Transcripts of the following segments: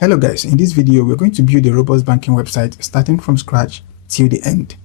Hello guys, in this video we're going to build a robust banking website starting from scratch till the end.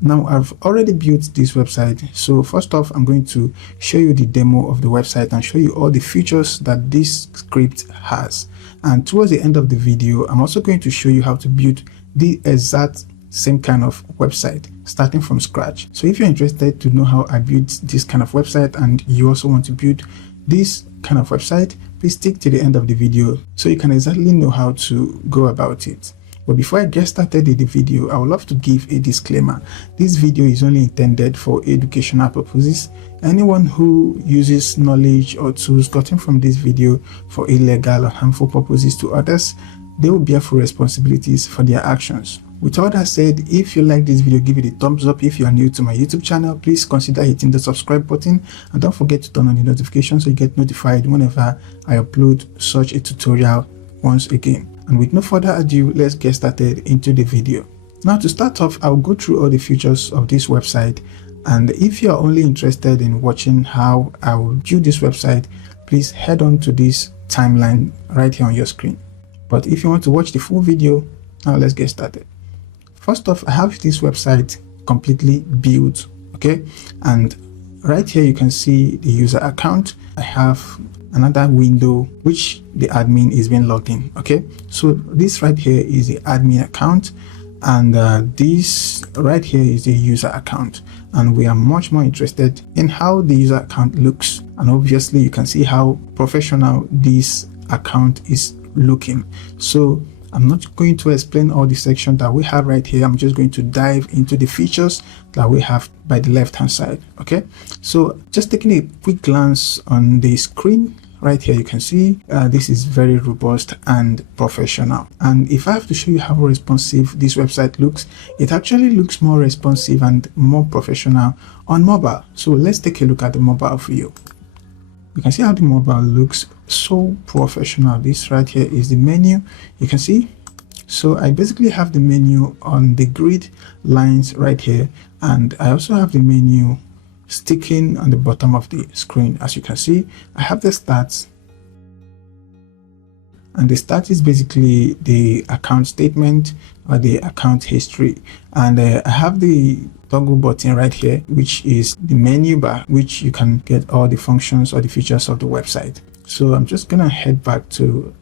Now I've already built this website, so first off I'm going to show you the demo of the website and show you all the features that this script has. And towards the end of the video I'm also going to show you how to build the exact same kind of website starting from scratch. So if you're interested to know how I built this kind of website and you also want to build this kind of website, please stick to the end of the video so you can exactly know how to go about it. But before I get started in the video, I would love to give a disclaimer. This video is only intended for educational purposes. Anyone who uses knowledge or tools gotten from this video for illegal or harmful purposes to others, they will bear full responsibilities for their actions. With all that said, if you like this video, give it a thumbs up. If you are new to my YouTube channel, please consider hitting the subscribe button and don't forget to turn on the notification so you get notified whenever I upload such a tutorial once again. And with no further ado, let's get started into the video. Now to start off, I'll go through all the features of this website, and if you're only interested in watching how I will build this website, please head on to this timeline right here on your screen. But if you want to watch the full video, now let's get started. First off, I have this website completely built, okay? And right here you can see the user account. I have another window which the admin is being logged in, okay? So this right here is the admin account, and this right here is the user account, and we are much more interested in how the user account looks. And obviously you can see how professional this account is looking. So I'm not going to explain all the sections that we have right here. I'm just going to dive into the features that we have by the left hand side, okay? So just taking a quick glance on the screen right here, you can see this is very robust and professional. And if I have to show you how responsive this website looks, it actually looks more responsive and more professional on mobile. So let's take a look at the mobile view. You can see how the mobile looks so professional. This right here is the menu, you can see. So I basically have the menu on the grid lines right here, and I also have the menu sticking on the bottom of the screen. As you can see, I have the stats, and the stats is basically the account statement or the account history. And I have the toggle button right here, which is the menu bar, which you can get all the functions or the features of the website. So I'm just gonna head back to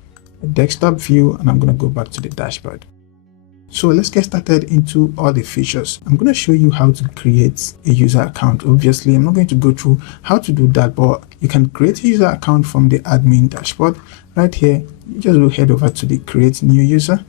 a desktop view and I'm gonna go back to the dashboard. So let's get started into all the features. I'm going to show you how to create a user account. Obviously, I'm not going to go through how to do that, but you can create a user account from the admin dashboard. Right here, you just go head over to the create new user.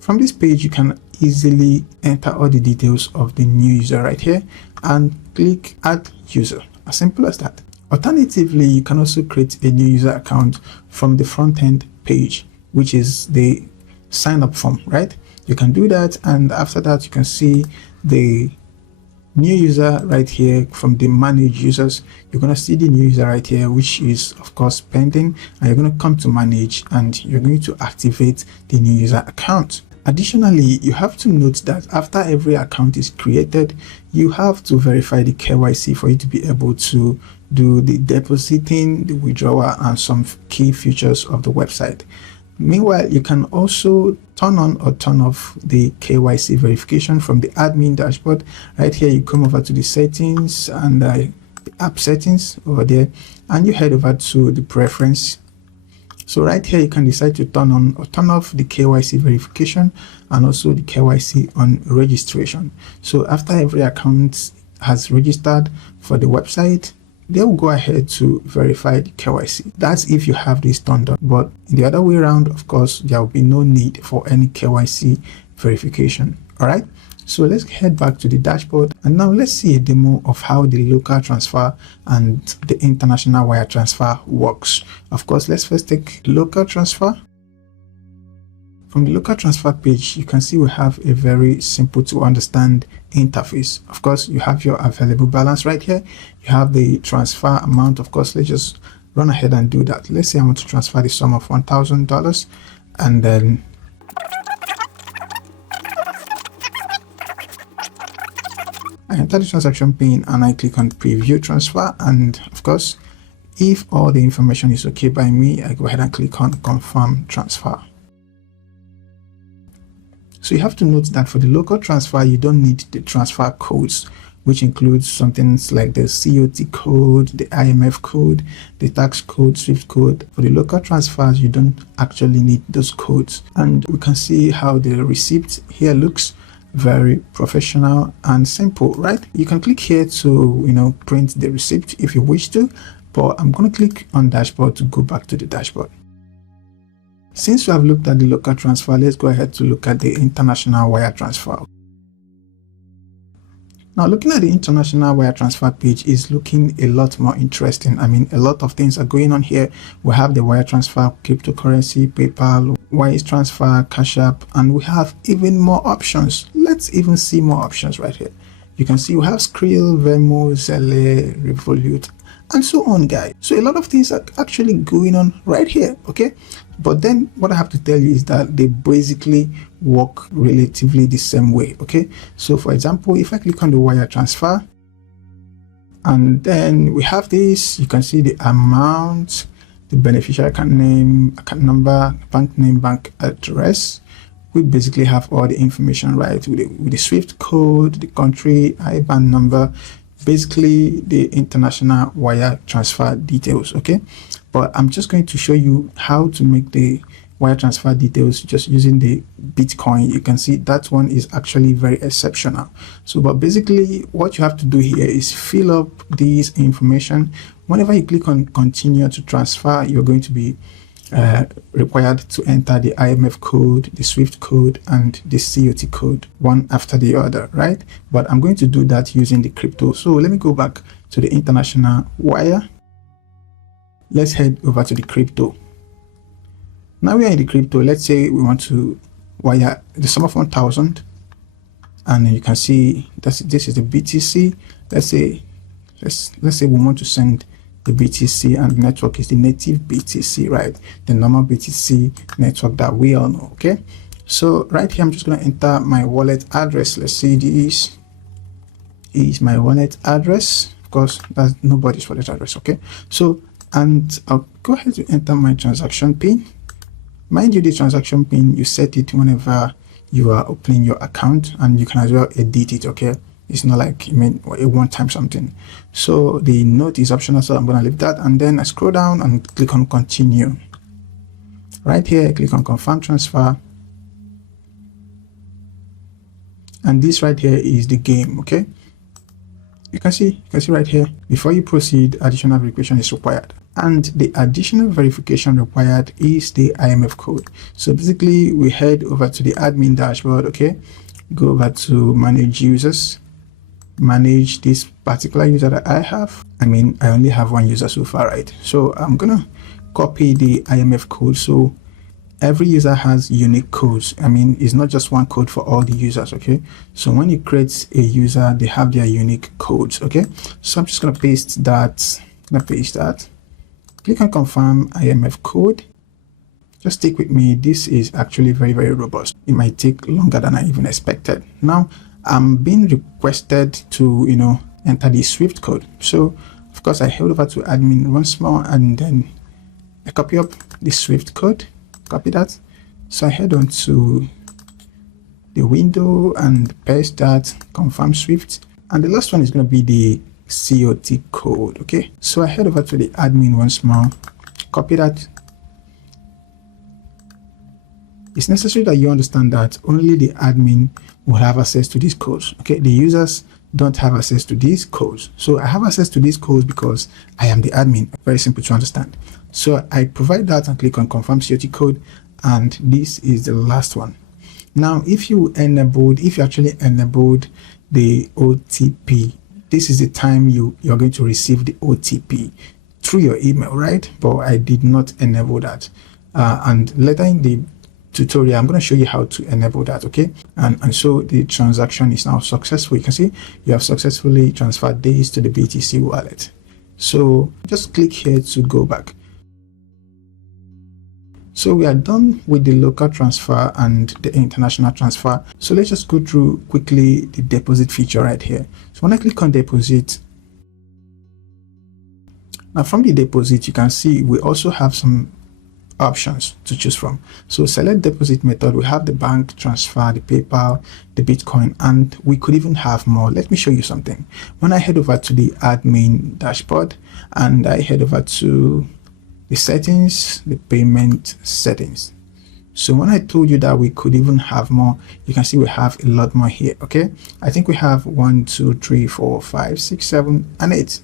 From this page, you can easily enter all the details of the new user right here and click add user. As simple as that. Alternatively, you can also create a new user account from the front end page, which is the sign up form, right? You can do that, and after that you can see the new user right here from the manage users. You're going to see the new user right here, which is of course pending, and you're going to come to manage and you're going to activate the new user account. Additionally, you have to note that after every account is created, you have to verify the KYC for you to be able to do the depositing, the withdrawal, and some key features of the website. Meanwhile, you can also turn on or turn off the KYC verification from the admin dashboard. Right here, you come over to the settings and the app settings over there, and you head over to the preference. So right here, you can decide to turn on or turn off the KYC verification and also the KYC on registration. So after every account has registered for the website, they will go ahead to verify the KYC. That's if you have this turned on. But in the other way around, of course, there will be no need for any KYC verification. All right. So let's head back to the dashboard, and now let's see a demo of how the local transfer and the international wire transfer works. Of course, let's first take local transfer. From the local transfer page, you can see we have a very simple to understand interface. Of course, you have your available balance right here. You have the transfer amount. Of course, let's just run ahead and do that. Let's say I want to transfer the sum of $1,000, and then I enter the transaction pin and I click on preview transfer. And of course, if all the information is okay by me, I go ahead and click on confirm transfer. So you have to note that for the local transfer, you don't need the transfer codes, which includes some things like the COT code, the IMF code, the tax code, SWIFT code. For the local transfers, you don't actually need those codes. And we can see how the receipt here looks very professional and simple, right? You can click here to, print the receipt if you wish to, but I'm going to click on dashboard to go back to the dashboard. Since we have looked at the local transfer, let's go ahead to look at the international wire transfer. Now, looking at the international wire transfer page is looking a lot more interesting. I mean, a lot of things are going on here. We have the wire transfer, cryptocurrency, PayPal, wire transfer, Cash App, and we have even more options. Let's even see more options right here. You can see we have Skrill, Venmo, 𝐤𝐤, Revolut, and so on, guys. So a lot of things are actually going on right here, okay? But then what I have to tell you is that they basically work relatively the same way, okay? So for example, if I click on the wire transfer, and then we have this, you can see the amount, the beneficiary account name, account number, bank name, bank address. We basically have all the information, right? With the SWIFT code, the country, IBAN number, basically the international wire transfer details, okay? But I'm just going to show you how to make the wire transfer details just using the Bitcoin. You can see that one is actually very exceptional. So, but basically what you have to do here is fill up this information. Whenever you click on continue to transfer, you're going to be required to enter the IMF code, the SWIFT code, and the COT code one after the other, right? But I'm going to do that using the crypto. So let me go back to the international wire. Let's head over to the crypto. Now we are in the crypto. Let's say we want to wire the sum of 1,000, and you can see this is the BTC. Let's say we want to send the BTC, and the network is the native BTC, right? The normal BTC network that we all know, okay? So right here, I'm just going to enter my wallet address. Let's see, this is my wallet address. Of course, that's nobody's wallet address, okay? So, and I'll go ahead to enter my transaction PIN. Mind you, the transaction PIN, you set it whenever you are opening your account, and you can as well edit it, okay? It's not like a one-time something. So the note is optional, so I'm going to leave that. And then I scroll down and click on continue. Right here, I click on confirm transfer. And this right here is the game, okay? You can see right here, before you proceed, additional verification is required. And the additional verification required is the IMF code. So basically, we head over to the admin dashboard, okay? Go over to manage users. Manage this particular user that I have. I mean, I only have one user so far, right? So I'm gonna copy the IMF code. So every user has unique codes. I mean, it's not just one code for all the users, okay? So when you create a user, they have their unique codes, okay? So I'm just gonna paste that. Click on confirm IMF code. Just stick with me. This is actually very, very robust. It might take longer than I even expected. Now, I'm being requested to, enter the SWIFT code. So, of course, I head over to admin once more, and then I copy up the SWIFT code, copy that. So I head on to the window and paste that, confirm SWIFT. And the last one is going to be the COT code, okay? So I head over to the admin once more, copy that. It's necessary that you understand that only the admin will have access to these codes, okay? The users don't have access to these codes. So I have access to these codes because I am the admin. Very simple to understand. So I provide that and click on confirm COT code, and this is the last one. Now, if you actually enabled the OTP, this is the time you're going to receive the OTP through your email, right? But I did not enable that. And later in the tutorial, I'm going to show you how to enable that, okay? And so the transaction is now successful. You can see you have successfully transferred this to the BTC wallet. So just click here to go back. So we are done with the local transfer and the international transfer. So let's just go through quickly the deposit feature right here. So when I click on deposit, now from the deposit, you can see we also have some options to choose from. So select deposit method. We have the bank transfer, the PayPal, the Bitcoin, and we could even have more. Let me show you something. When I head over to the admin dashboard and I head over to the settings, the payment settings. So when I told you that we could even have more, you can see we have a lot more here. Okay, I think we have 1, 2, 3, 4, 5, 6, 7, and 8.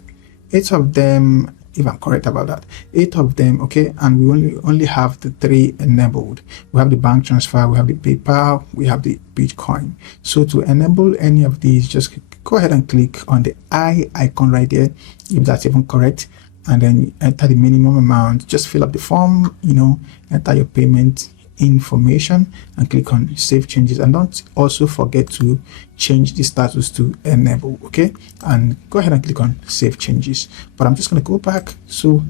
8 of them, if I'm correct about that, 8 of them. Okay, and we only have the 3 enabled. We have the bank transfer, we have the PayPal, we have the Bitcoin. So to enable any of these, just go ahead and click on the I icon right there, if that's even correct, and then enter the minimum amount. Just fill up the form, enter your payment information and click on save changes, and don't also forget to change the status to enable. Okay, and go ahead and click on save changes. But I'm just going to go back. So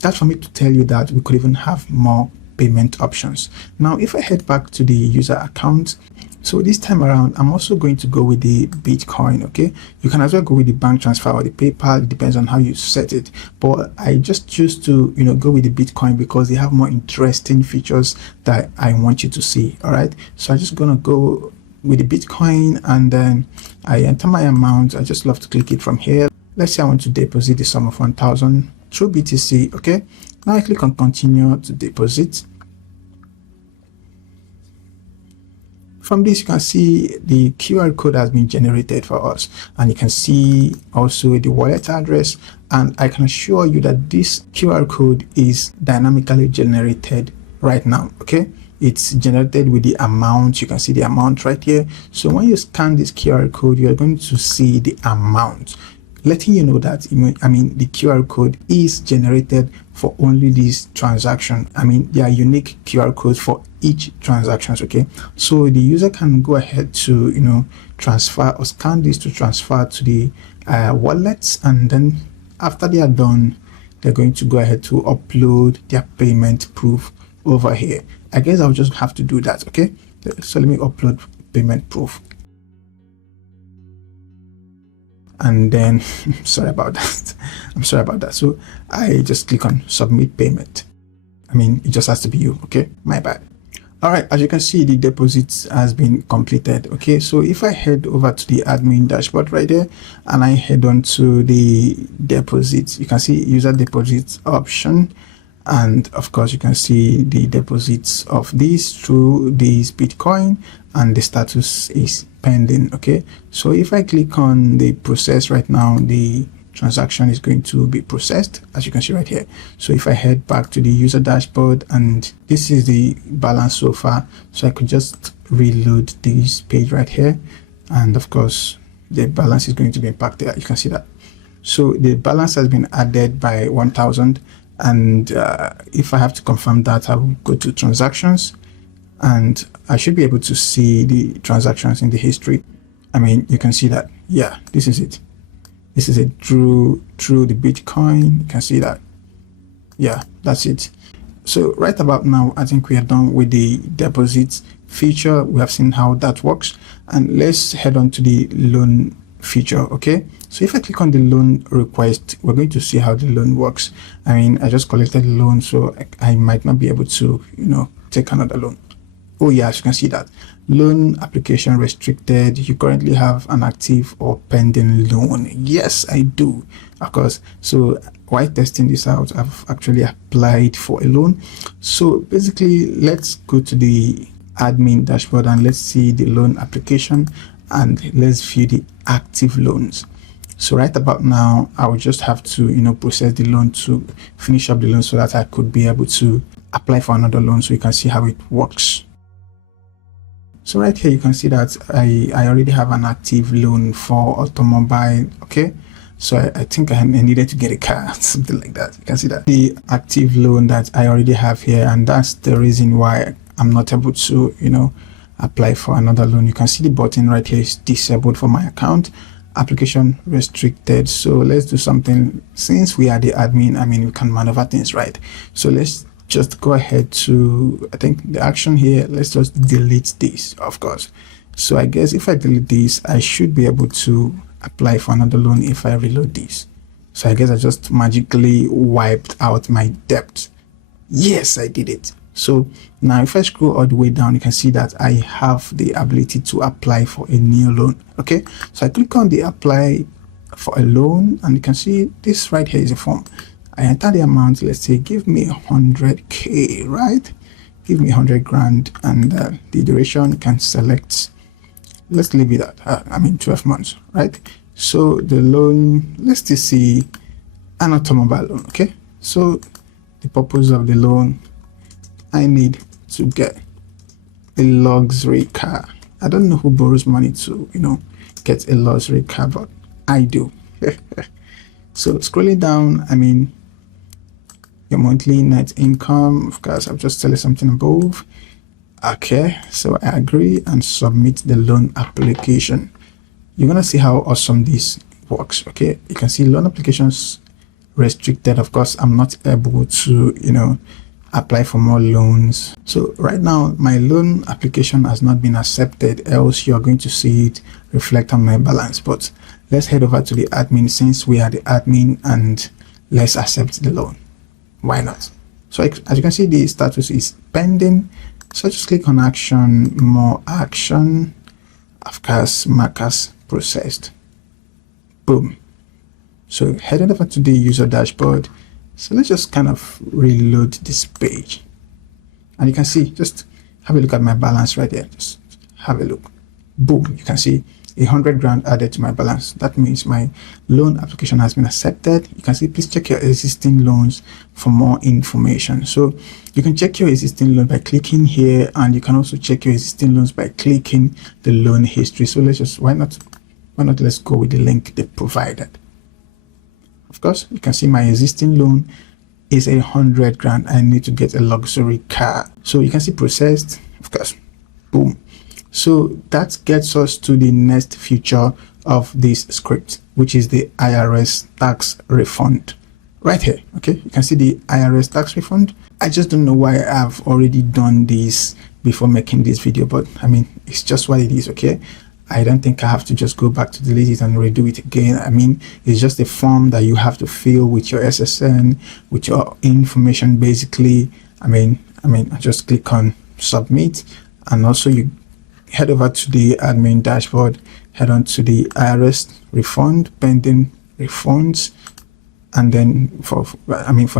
that's for me to tell you that we could even have more payment options. Now if I head back to the user account, so this time around I'm also going to go with the Bitcoin. Okay, you can as well go with the bank transfer or the PayPal. It depends on how you set it, but I just choose to go with the Bitcoin because they have more interesting features that I want you to see. All right, so I'm just gonna go with the Bitcoin, and then I enter my amount. I just love to click it from here. Let's say I want to deposit the sum of 1,000 through BTC. Okay, now I click on continue to deposit. From this, you can see the QR code has been generated for us, and you can see also the wallet address, and I can assure you that this QR code is dynamically generated right now. Okay, it's generated with the amount. You can see the amount right here. So when you scan this QR code, you're going to see the amount, letting you know that the QR code is generated for only this transaction. There are unique QR codes for each transactions. Okay, so the user can go ahead to transfer or scan this to transfer to the wallets, and then after they are done, they're going to go ahead to upload their payment proof over here. I guess I'll just have to do that. Okay, so let me upload payment proof. And then sorry about that. I'm sorry about that. So I just click on submit payment. It just has to be you. Okay, my bad. All right, as you can see, the deposit has been completed. Okay, so if I head over to the admin dashboard right there and I head on to the deposits, you can see user deposits option, and of course you can see the deposits of these through this Bitcoin, and the status is pending. Okay, so if I click on the process right now, the transaction is going to be processed, as you can see right here. So if I head back to the user dashboard, and this is the balance so far, so I could just reload this page right here, and of course the balance is going to be impacted. You can see that. So the balance has been added by 1,000, and if I have to confirm that, I will go to transactions, and I should be able to see the transactions in the history. You can see that, yeah, this is it. This is it through the Bitcoin. You can see that, yeah, that's it. So right about now, I think we are done with the deposits feature. We have seen how that works, and let's head on to the loan feature. Okay, so if I click on the loan request, we're going to see how the loan works. I just collected a loan, so I might not be able to take another loan. Oh yeah, as you can see that loan application restricted. You currently have an active or pending loan. Yes, I do, of course. So while testing this out, I've actually applied for a loan. So basically, let's go to the admin dashboard and let's see the loan application, and let's view the active loans. So right about now, I will just have to process the loan to finish up the loan so that I could be able to apply for another loan, so you can see how it works. So right here, you can see that I already have an active loan for automobile. Okay, so I think I needed to get a car, something like that. You can see that the active loan that I already have here, and that's the reason why I'm not able to apply for another loan. You can see the button right here is disabled for my account, application restricted. So let's do something. Since we are the admin, we can maneuver things, right? So let's just go ahead to, I think the action here, let's just delete this, of course. So I guess if I delete this, I should be able to apply for another loan if I reload this. So I guess I just magically wiped out my debt. Yes, I did it. So now if I scroll all the way down, you can see that I have the ability to apply for a new loan. Okay, so I click on the apply for a loan, and you can see this right here is a form. I enter the amount. Let's say give me 100k, right? Give me 100 grand, and the duration you can select. Let's leave it at 12 months, right? So the loan, let's just see an automobile loan. Okay, so the purpose of the loan, I need to get a luxury car. I don't know who borrows money to get a luxury car, but I do. So scrolling down, your monthly net income, of course I've just selected something above. Okay, so I agree and submit the loan application. You're gonna see how awesome this works. Okay, you can see loan applications restricted. Of course I'm not able to apply for more loans. So right now my loan application has not been accepted, else you're going to see it reflect on my balance. But let's head over to the admin, since we are the admin, and let's accept the loan. Why not? So as you can see, the status is pending. So just click on action, more action, of course mark as processed. Boom. So headed over to the user dashboard. So let's just kind of reload this page, and you can see, just have a look at my balance right there. Just have a look. Boom, you can see 100 grand added to my balance. That means my loan application has been accepted. You can see, please check your existing loans for more information. So you can check your existing loan by clicking here, and you can also check your existing loans by clicking the loan history. So let's just, why not let's go with the link they provided. Of course, you can see my existing loan is 100 grand. I need to get a luxury car. So you can see processed, of course, boom. So that gets us to the next feature of this script, which is the IRS tax refund right here. Okay, you can see the IRS tax refund. I just don't know why I've already done this before making this video, but it's just what it is. Okay, I don't think I have to just go back to delete it and redo it again. It's just a form that you have to fill with your SSN, with your information basically. I just click on submit, and also you head over to the admin dashboard, head on to the IRS refund, pending refunds, and then for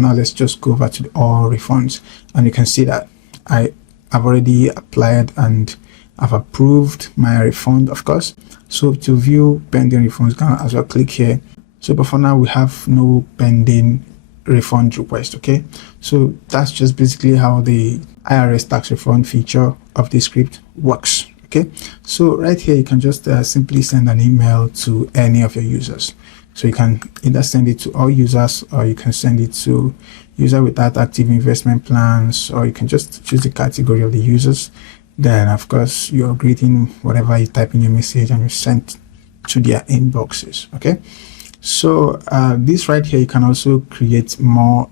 now let's just go over to the all refunds, and you can see that I've already applied and I've approved my refund, of course. So to view pending refunds, you can as well click here. So but for now we have no pending refund request. Okay, so that's just basically how the IRS tax refund feature of the script works. Okay, so right here you can just simply send an email to any of your users. So you can either send it to all users, or you can send it to user without active investment plans, or you can just choose the category of the users. Then of course you're greeting whatever you type in your message, and you send to their inboxes. Okay, so this right here, you can also create more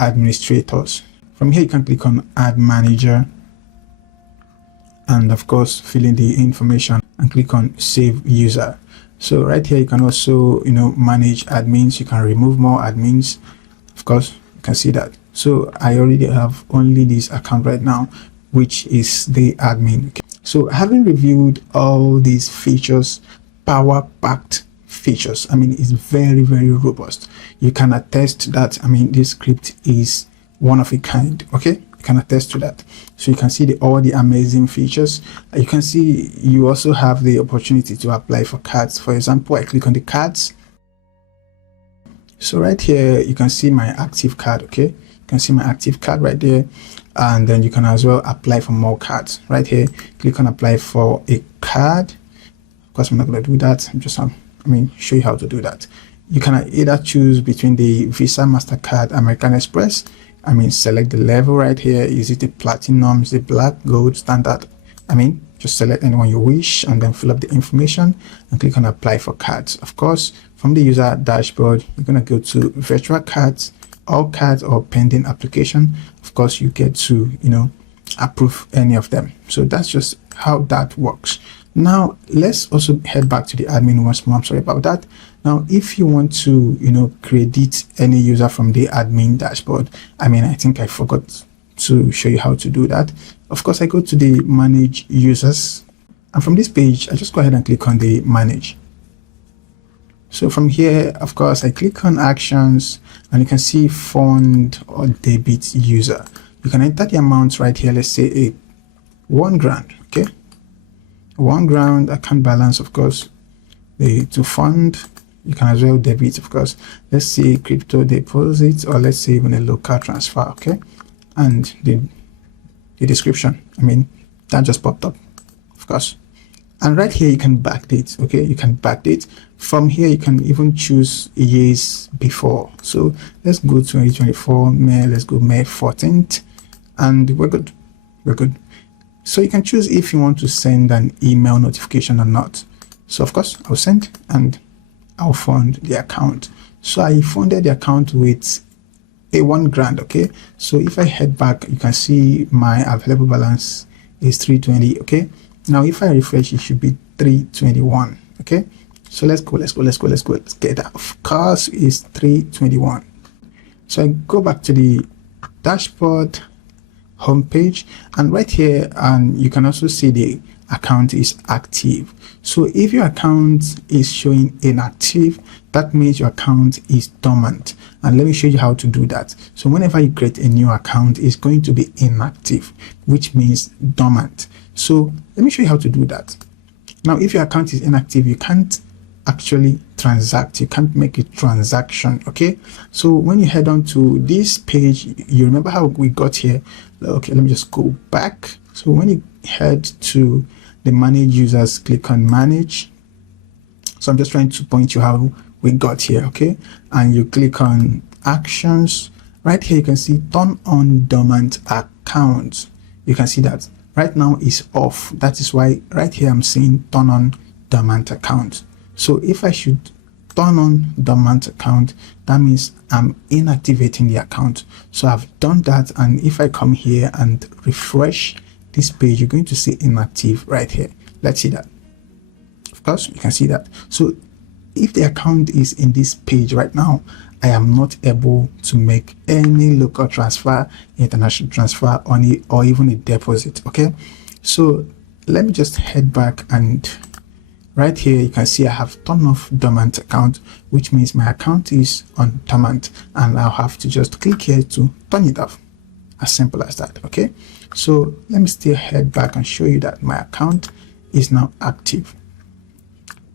administrators. From here you can click on add manager, and of course fill in the information and click on save user. So right here you can also manage admins. You can remove more admins. Of course you can see that. So I already have only this account right now, which is the admin. Okay. So having reviewed all these features, power packed features, it's very, very robust. You can attest that this script is one of a kind. Okay, you can attest to that. So you can see all the amazing features. You can see you also have the opportunity to apply for cards. For example, I click on the cards. So right here you can see my active card. Okay, you can see my active card right there, and then you can as well apply for more cards. Right here, click on apply for a card. Of course I'm not going to do that. I'm just show you how to do that. You can either choose between the Visa, MasterCard, American Express. Select the level right here. Is it a platinum? Is it black, gold, standard? Just select anyone you wish, and then fill up the information and click on apply for cards. Of course, from the user dashboard, you're going to go to virtual cards, all cards, or pending application. Of course, you get to approve any of them. So that's just how that works. Now let's also head back to the admin once more. I'm sorry about that. Now if you want to credit any user from the admin dashboard, I think I forgot to show you how to do that. Of course, I go to the manage users, and from this page I just go ahead and click on the manage. So from here, of course, I click on actions, and you can see fund or debit user. You can enter the amount right here. Let's say $1,000. Okay, $1,000 account balance. Of course, to fund, you can as well debit. Of course, let's say crypto deposit, or let's say even a local transfer. Okay, and the description, that just popped up, of course. And right here you can backdate. Okay, you can backdate. From here you can even choose years before. So let's go 2024 May. Let's go May 14th, and we're good. So you can choose if you want to send an email notification or not. So of course I'll send, and I'll fund the account. So I funded the account with a $1,000. Okay, so if I head back, you can see my available balance is 320. Okay, now if I refresh, it should be 321. Okay, so let's go. Let's get that. Of course it's 321. So I go back to the dashboard homepage, and right here, and you can also see the account is active. So if your account is showing inactive, that means your account is dormant. And let me show you how to do that. So whenever you create a new account, it's going to be inactive, which means dormant. So let me show you how to do that. Now if your account is inactive, you can't actually transact, you can't make a transaction. Okay, so when you head on to this page, you remember how we got here. Okay, let me just go back. So when you head to the manage users, click on manage. So I'm just trying to point you how we got here. Okay, and you click on actions. Right here you can see turn on dormant accounts. You can see that right now is off. That is why right here I'm saying turn on dormant account. So if I should turn on dormant account, that means I'm inactivating the account. So I've done that, and if I come here and refresh this page, you're going to see inactive right here. Let's see that. Of course you can see that. So if the account is in this page right now, I am not able to make any local transfer, international transfer, or even a deposit. Okay, so let me just head back, and right here you can see I have turned off dormant account, which means my account is on dormant, and I'll have to just click here to turn it off. As simple as that. Okay, so let me still head back and show you that my account is now active.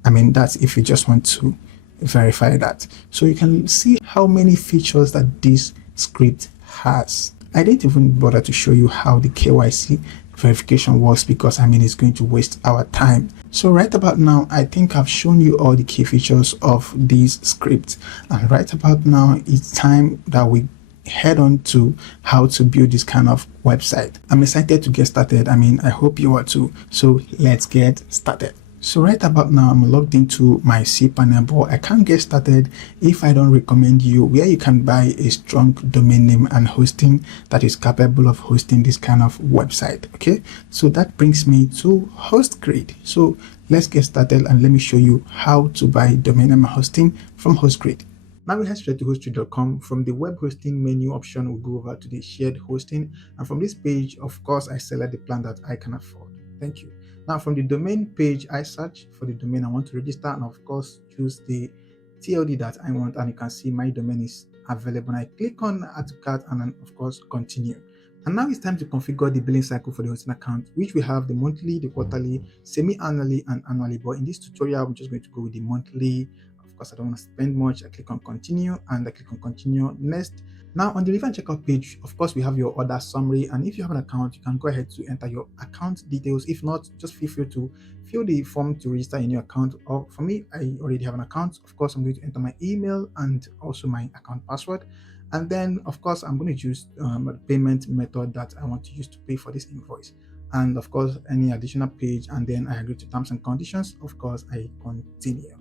That's if you just want to verify that. So you can see how many features that this script has. I didn't even bother to show you how the KYC verification works, because it's going to waste our time. So right about now, I think I've shown you all the key features of this script, and right about now it's time that we head on to how to build this kind of website. I'm excited to get started. I hope you are too. So let's get started. So right about now, I'm logged into my cPanel, but I can't get started if I don't recommend you where you can buy a strong domain name and hosting that is capable of hosting this kind of website. Okay, so that brings me to HostGrid. So let's get started, and let me show you how to buy domain name and hosting from HostGrid. Now we head straight to hostgrid.com. From the web hosting menu option, we'll go over to the shared hosting, and from this page, of course, I select the plan that I can afford. Thank you. Now from the domain page, I search for the domain I want to register, and of course choose the TLD that I want, and you can see my domain is available. I click on add to cart, and then of course continue. And now it's time to configure the billing cycle for the hosting account, which we have the monthly, the quarterly, semi-annually, and annually. But in this tutorial, I'm just going to go with the monthly. Of course, I don't want to spend much. I click on continue, and I click on continue next. Now on the review and checkout page, of course, we have your order summary, and if you have an account, you can go ahead to enter your account details. If not, just feel free to fill the form to register a new account. Or for me, I already have an account. Of course, I'm going to enter my email and also my account password, and then of course I'm going to choose a payment method that I want to use to pay for this invoice, and of course any additional page, and then I agree to terms and conditions. Of course, I continue.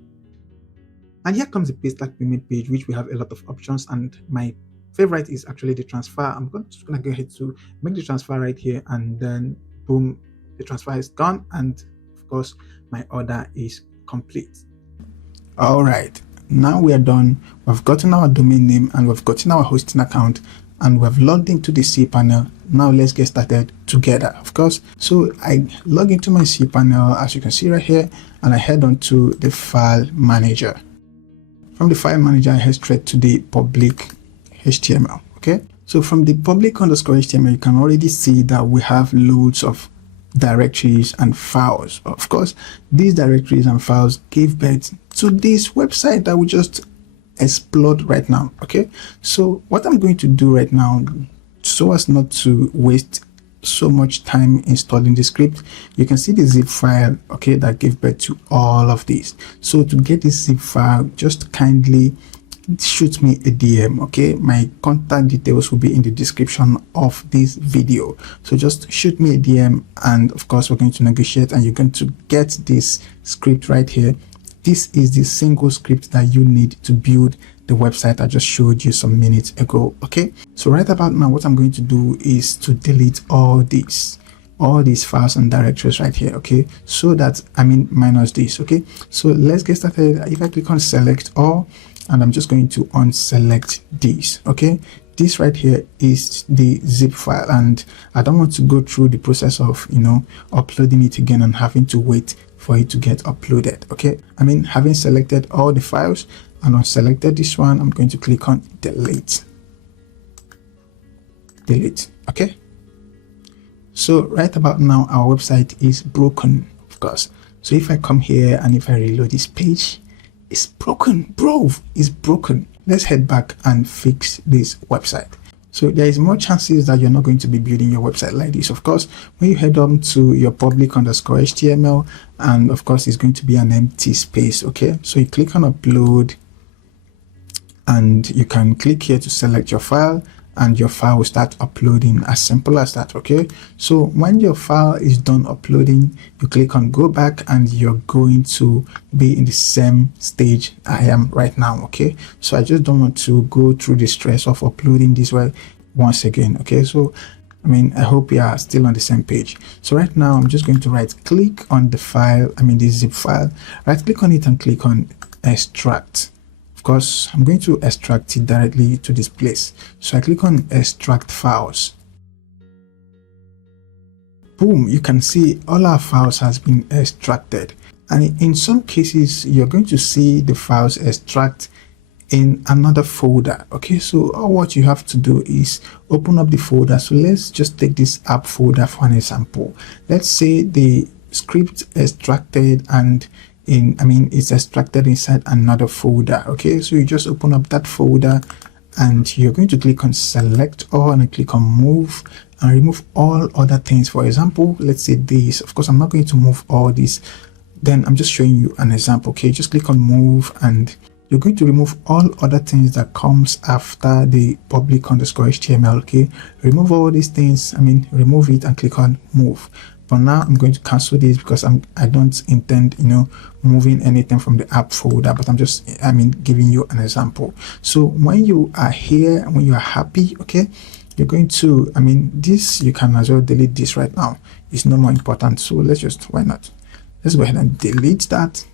And here comes the paystack payment page, which we have a lot of options, and my favorite is actually the transfer. I'm just gonna go ahead to make the transfer right here, and then boom, the transfer is gone, and of course my order is complete. All right, now we are done. We've gotten our domain name and we've gotten our hosting account and we've logged into the cPanel. Now let's get started together, of course. So I log into my cPanel, as you can see right here, and I head on to the file manager. From the file manager, I head straight to the public HTML. Okay, so from the public_HTML, you can already see that we have loads of directories and files. Of course, these directories and files gave birth to this website that we just explored right now. Okay, so what I'm going to do right now, so as not to waste so much time installing the script, you can see the zip file, okay, that gave birth to all of these. So to get this zip file, just kindly shoot me a DM. Okay, my contact details will be in the description of this video, so just shoot me a DM and of course we're going to negotiate and you're going to get this script right here. This is the single script that you need to build the website I just showed you some minutes ago. Okay, so right about now what I'm going to do is to delete all these files and directories right here. Okay, so that minus this. Okay, so let's get started. If I click on select all, and I'm just going to unselect these. Okay, this right here is the zip file and I don't want to go through the process of uploading it again and having to wait for it to get uploaded. Okay, having selected all the files and unselected this one, I'm going to click on delete. Okay, so right about now our website is broken, of course. So if I come here and if I reload this page, it's broken, bro. It's broken. Let's head back and fix this website. So there is more chances that you're not going to be building your website like this. Of course, when you head on to your public_HTML, and of course it's going to be an empty space. Okay, so you click on upload and you can click here to select your file and your file will start uploading, as simple as that. Okay, so when your file is done uploading, you click on go back and you're going to be in the same stage I am right now. Okay, so I just don't want to go through the stress of uploading this way once again. Okay, so I hope you are still on the same page. So right now I'm just going to right click on the file, the zip file, right click on it and click on extract. Of course, I'm going to extract it directly to this place. So I click on extract files. Boom, you can see all our files has been extracted. And in some cases, you're going to see the files extract in another folder. Okay, so all what you have to do is open up the folder. So let's just take this app folder for an example. Let's say the script extracted and it's extracted inside another folder. Okay, so you just open up that folder and you're going to click on select all and click on move and remove all other things. For example, let's say this. Of course, I'm not going to move all this. Then I'm just showing you an example. Okay, just click on move and you're going to remove all other things that comes after the public_HTML. Okay, remove all these things. Remove it and click on move. But now I'm going to cancel this because I don't intend moving anything from the app folder, but I'm just giving you an example. So when you are here, when you are happy, okay, you're going to this, you can as well delete this right now. It's no more important, so let's why not, let's go ahead and delete that.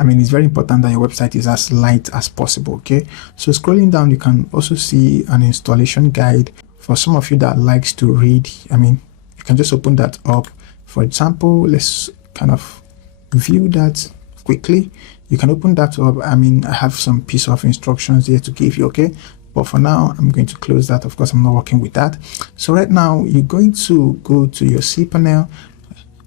It's very important that your website is as light as possible. Okay, so scrolling down, you can also see an installation guide. For some of you that likes to read, you can just open that up. For example, let's kind of view that quickly. You can open that up. I have some piece of instructions here to give you. Okay, but for now I'm going to close that. Of course, I'm not working with that. So right now you're going to go to your cPanel.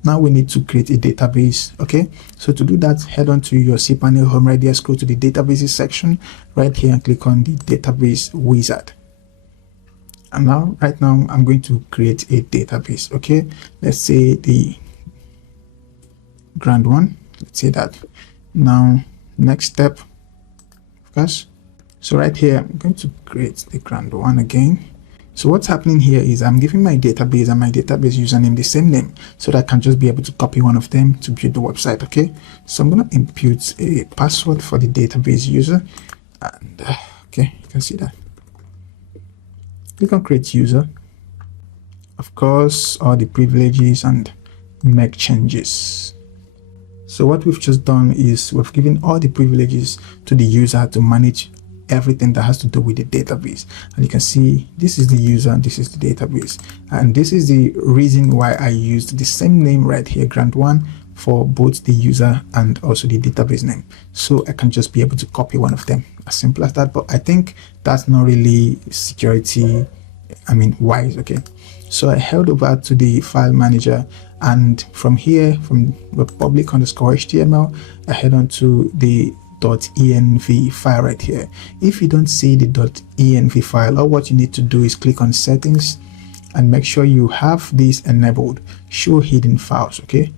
Now we need to create a database. Okay, so to do that, head on to your cPanel home right there, scroll to the databases section right here and click on the database wizard. And now right now I'm going to create a database. Okay, let's say the grand one, let's say that. Now next step, of course, so right here I'm going to create the grand one again. So what's happening here is I'm giving my database and my database username the same name so that I can just be able to copy one of them to build the website. Okay, so I'm going to input a password for the database user, and okay, you can see that. Click on create user. Of course, all the privileges and make changes. So what we've just done is we've given all the privileges to the user to manage everything that has to do with the database. And you can see this is the user and this is the database, and this is the reason why I used the same name right here, Grant1, for both the user and also the database name. So I can just be able to copy one of them, as simple as that. But I think that's not really security wise. Okay, so I head over to the file manager, and from here, from the public_html, I head on to the .env file right here. If you don't see the .env file, all what you need to do is click on settings and make sure you have this enabled, show hidden files. Okay,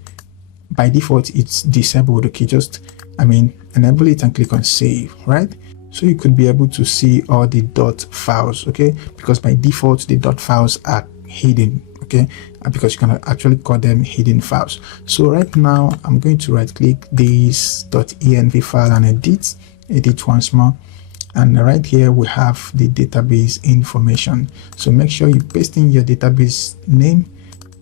by default it's disabled. Okay, just enable it and click on save, right? So you could be able to see all the .files, okay, because by default the .files are hidden, okay, because you can actually call them hidden files. So right now I'm going to right click this .env file and edit once more, and right here we have the database information. So make sure you paste in your database name,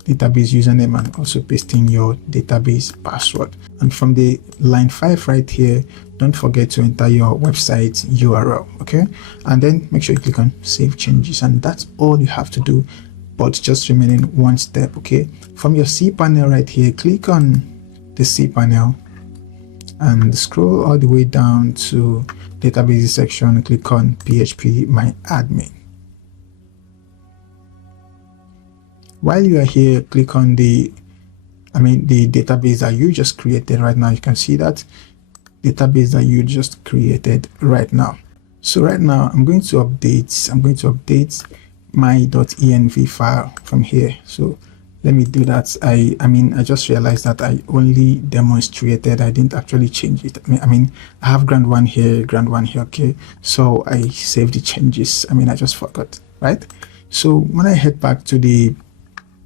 database username, and also paste in your database password. And from the line 5 right here, don't forget to enter your website URL, okay, and then make sure you click on save changes, and that's all you have to do. But just remaining one step, okay, from your cPanel right here, click on the cPanel and scroll all the way down to database section, click on PHP My Admin. While you are here, click on the database that you just created right now. You can see that database that you just created right now. So right now I'm going to update my .env file from here. So let me do that. I just realized that I only demonstrated, I didn't actually change it. I have Grant1 here, okay, so I saved the changes. I just forgot, right? So when I head back to the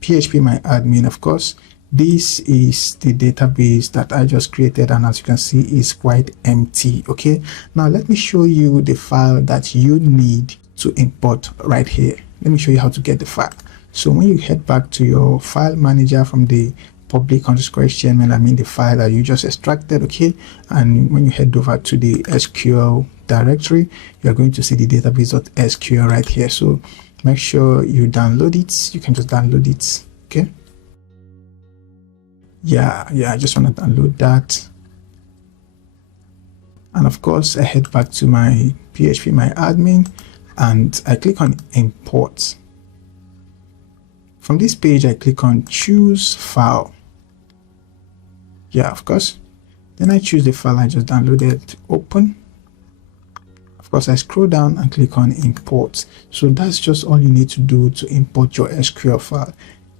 PHP My Admin, of course, this is the database that I just created, and as you can see, is quite empty. Okay, now let me show you the file that you need to import right here. Let me show you how to get the file. So when you head back to your file manager from the public_html, the file that you just extracted, okay, and when you head over to the SQL directory, you're going to see the database.sql right here. So make sure you download it. You can just download it, okay. Yeah, I just want to download that. And of course I head back to my PHP My Admin and I click on import. From this page I click on choose file. Yeah, of course. Then I choose the file I just downloaded, open. Of course I scroll down and click on import. So that's just all you need to do to import your SQL file.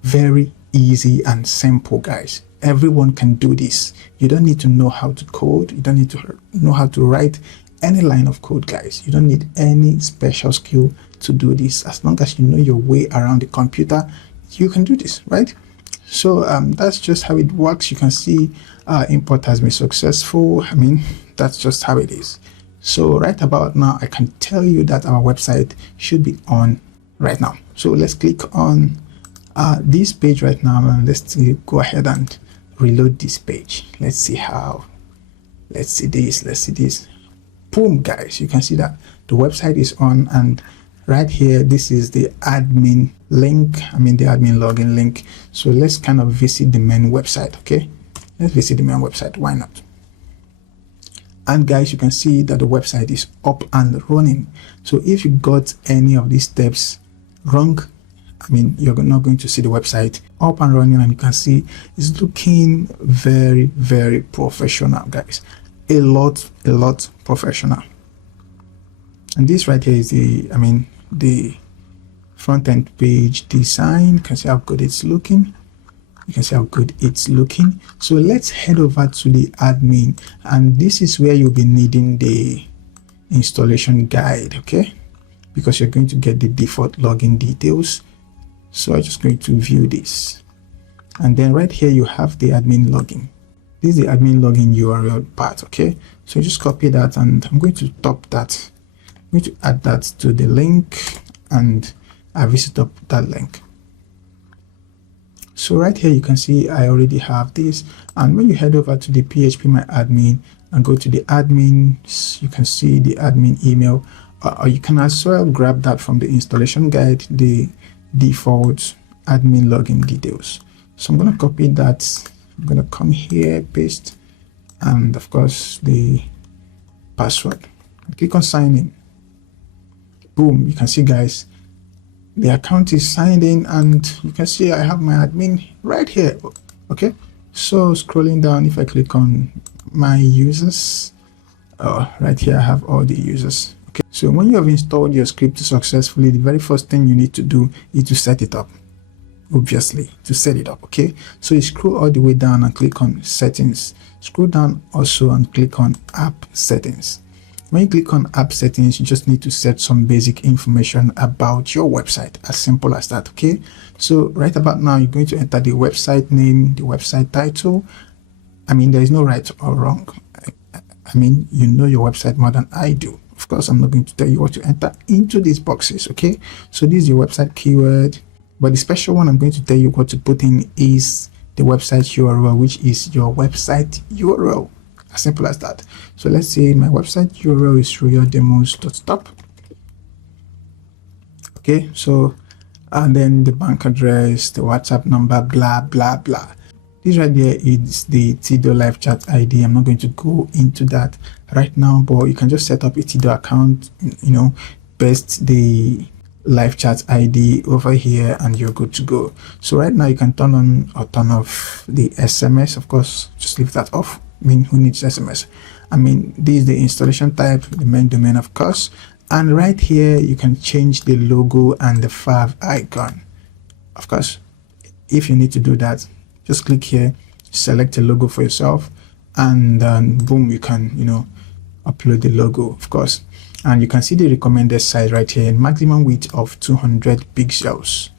Very easy and simple, guys. Everyone can do this. You don't need to know how to code. You don't need to know how to write any line of code, guys. You don't need any special skill to do this. As long as you know your way around the computer, you can do this, right? So that's just how it works. You can see import has been successful. That's just how it is. So right about now, I can tell you that our website should be on right now. So let's click on this page right now, and let's go ahead and reload this page. Let's see this. Boom, guys, you can see that the website is on, and right here this is the admin link, the admin login link. So let's kind of visit the main website. Okay, let's visit the main website, why not? And guys, you can see that the website is up and running. So if you got any of these steps wrong, you're not going to see the website up and running, and you can see it's looking very, very professional, guys. A lot professional. And this right here is the front end page design. You can see how good it's looking. So let's head over to the admin, and this is where you'll be needing the installation guide, okay, because you're going to get the default login details. So I'm just going to view this, and then right here you have the admin login. This is the admin login URL part, okay. So just copy that, and I'm going to top that. I'm going to add that to the link, and I visit up that link. So right here you can see I already have this, and when you head over to the PHP My Admin and go to the admins, you can see the admin email, or you can as well grab that from the installation guide, the default admin login details. So I'm going to copy that. I'm going to come here, paste, and of course the password. Click on sign in. Boom, you can see guys, the account is signed in, and you can see I have my admin right here. Okay, so scrolling down, if I click on my users, right here I have all the users. Okay, so when you have installed your script successfully, the very first thing you need to do is to set it up. Obviously, to set it up. Okay, so you scroll all the way down and click on settings. Scroll down also and click on app settings. When you click on app settings, you just need to set some basic information about your website, as simple as that. Okay, so right about now you're going to enter the website name, the website title. I mean, there is no right or wrong. I mean, you know your website more than I do. Of course, I'm not going to tell you what to enter into these boxes. Okay, so this is your website keyword, but the special one I'm going to tell you what to put in is the website URL, which is your website URL. As simple as that. So let's say my website URL is royaldemos.top. Okay, so and then the bank address, the WhatsApp number, blah blah blah. This right there is the 𝐤𝐤 live chat ID. I'm not going to go into that right now, but you can just set up a 𝐤𝐤 account, you know, paste the live chat ID over here, and you're good to go. So right now you can turn on or turn off the SMS. Of course, just leave that off. I mean, who needs SMS? I mean, this is the installation type, the main domain, of course. And right here, you can change the logo and the fav icon. Of course, if you need to do that, just click here, select a logo for yourself, and then boom, you can, you know, upload the logo, of course. And you can see the recommended size right here, maximum width of 200 pixels.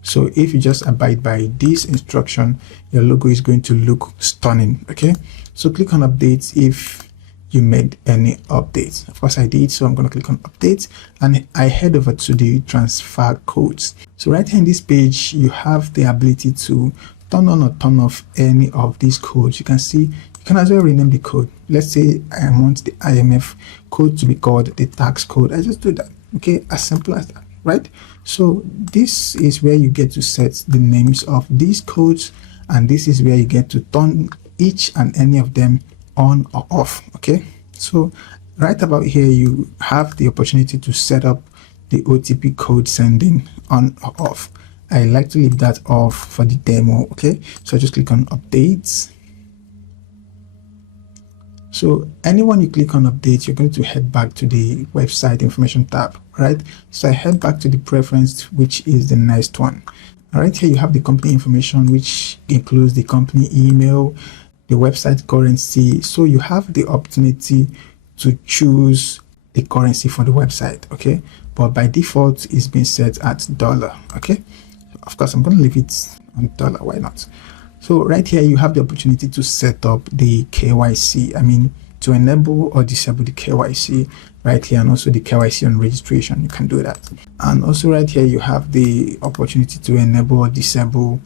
So if you just abide by this instruction, your logo is going to look stunning. Okay, so click on updates if you made any updates. Of course I did, so I'm going to click on updates, and I head over to the transfer codes. So right here in this page, you have the ability to turn on or turn off any of these codes. You can see you can as well rename the code. Let's say I want the IMF code to be called the tax code. I just do that. Okay, as simple as that. Right, so this is where you get to set the names of these codes, and this is where you get to turn each and any of them on or off. Okay, so right about here you have the opportunity to set up the OTP code sending on or off. I like to leave that off for the demo. Okay, so I just click on updates. So anyone you click on update, you're going to head back to the website information tab, right? So I head back to the preference, which is the next one. All right, here you have the company information, which includes the company email, the website currency. So you have the opportunity to choose the currency for the website, okay? But by default, it's been set at $. Okay? Of course, I'm going to leave it on $. Why not? So right here, you have the opportunity to set up the KYC. I mean, to enable or disable the KYC right here, and also the KYC on registration. You can do that. And also right here, you have the opportunity to enable or disable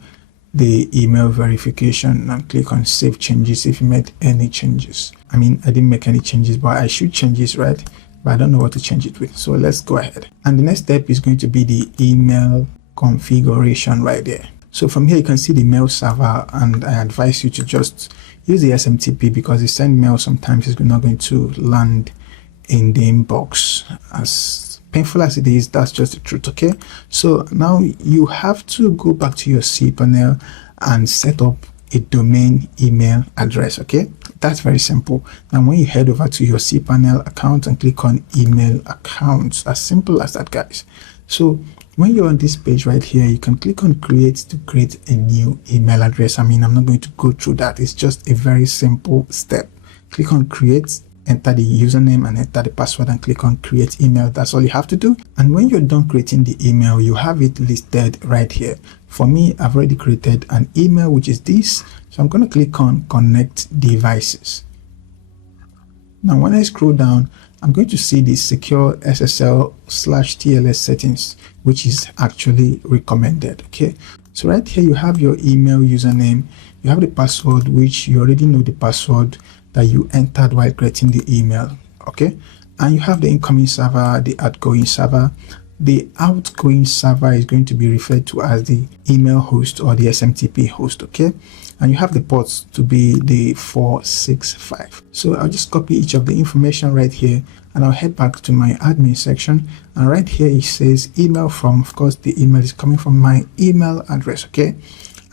the email verification, and click on save changes if you made any changes. I mean, I didn't make any changes, but I should change this, right? But I don't know what to change it with. So let's go ahead. And the next step is going to be the email configuration right there. So from here, you can see the mail server, and I advise you to just use the SMTP, because the send mail sometimes is not going to land in the inbox. As painful as it is, that's just the truth. Okay, so now you have to go back to your cPanel and set up a domain email address. Okay, that's very simple. Now when you head over to your cPanel account and click on email accounts, as simple as that, guys. So when you're on this page right here, you can click on create to create a new email address. I mean, I'm not going to go through that. It's just a very simple step. Click on create, enter the username and enter the password, and click on create email. That's all you have to do. And when you're done creating the email, you have it listed right here. For me, I've already created an email, which is this. So I'm going to click on connect devices. Now, when I scroll down, I'm going to see the secure SSL/TLS settings, which is actually recommended. Okay, So right here you have your email username, you have the password, which you already know the password that you entered while creating the email, okay? And you have the incoming server, the outgoing server. The outgoing server is going to be referred to as the email host or the SMTP host, okay? And you have the ports to be the 465. So I'll just copy each of the information right here, and I'll head back to my admin section. And right here it says email from, of course the email is coming from my email address, okay?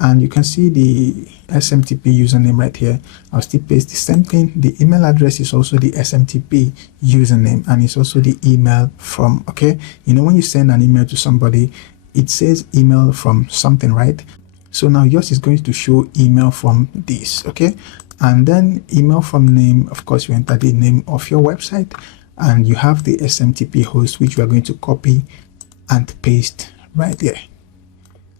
And you can see the SMTP username right here. I'll still paste the same thing. The email address is also the SMTP username, and it's also the email from, okay? You know, when you send an email to somebody, it says email from something, right? So now yours is going to show email from this, okay? And then email from name, of course you enter the name of your website, and you have the SMTP host, which we are going to copy and paste right there.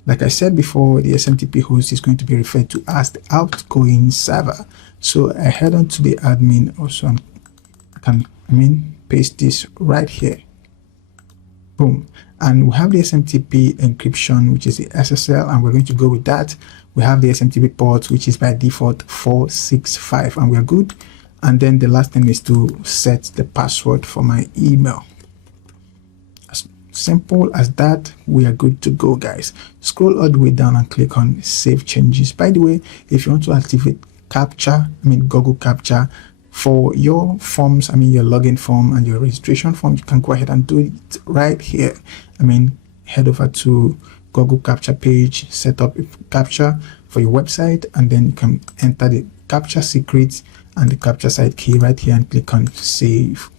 Like I said before, the SMTP host is going to be referred to as the outgoing server. So I head on to the admin also, and I can paste this right here. Boom. And we have the SMTP encryption, which is the SSL, and we're going to go with that. We have the SMTP port, which is by default 465, and we're good. And then the last thing is to set the password for my email. Simple as that, we are good to go, guys. Scroll all the way down and click on save changes. By the way, if you want to activate captcha, Google captcha for your forms, your login form and your registration form, you can go ahead and do it right here. Head over to Google captcha page, set up a captcha for your website, and then you can enter the captcha secret and the captcha site key right here and click on save.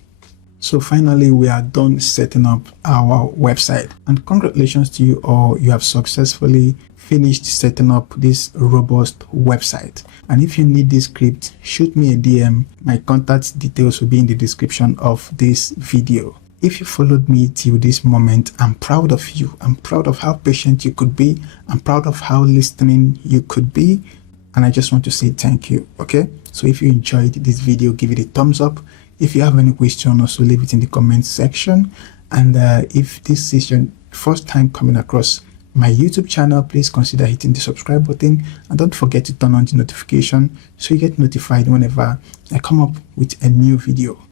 So finally, we are done setting up our website, and congratulations to you all. You have successfully finished setting up this robust website. And if you need this script, shoot me a DM. My contact details will be in the description of this video. If you followed me till this moment, I'm proud of you. I'm proud of how patient you could be. I'm proud of how listening you could be. And I just want to say thank you, okay? So if you enjoyed this video, give it a thumbs up. If you have any question, also leave it in the comment section. And if this is your first time coming across my YouTube channel, please consider hitting the subscribe button, and don't forget to turn on the notification so you get notified whenever I come up with a new video.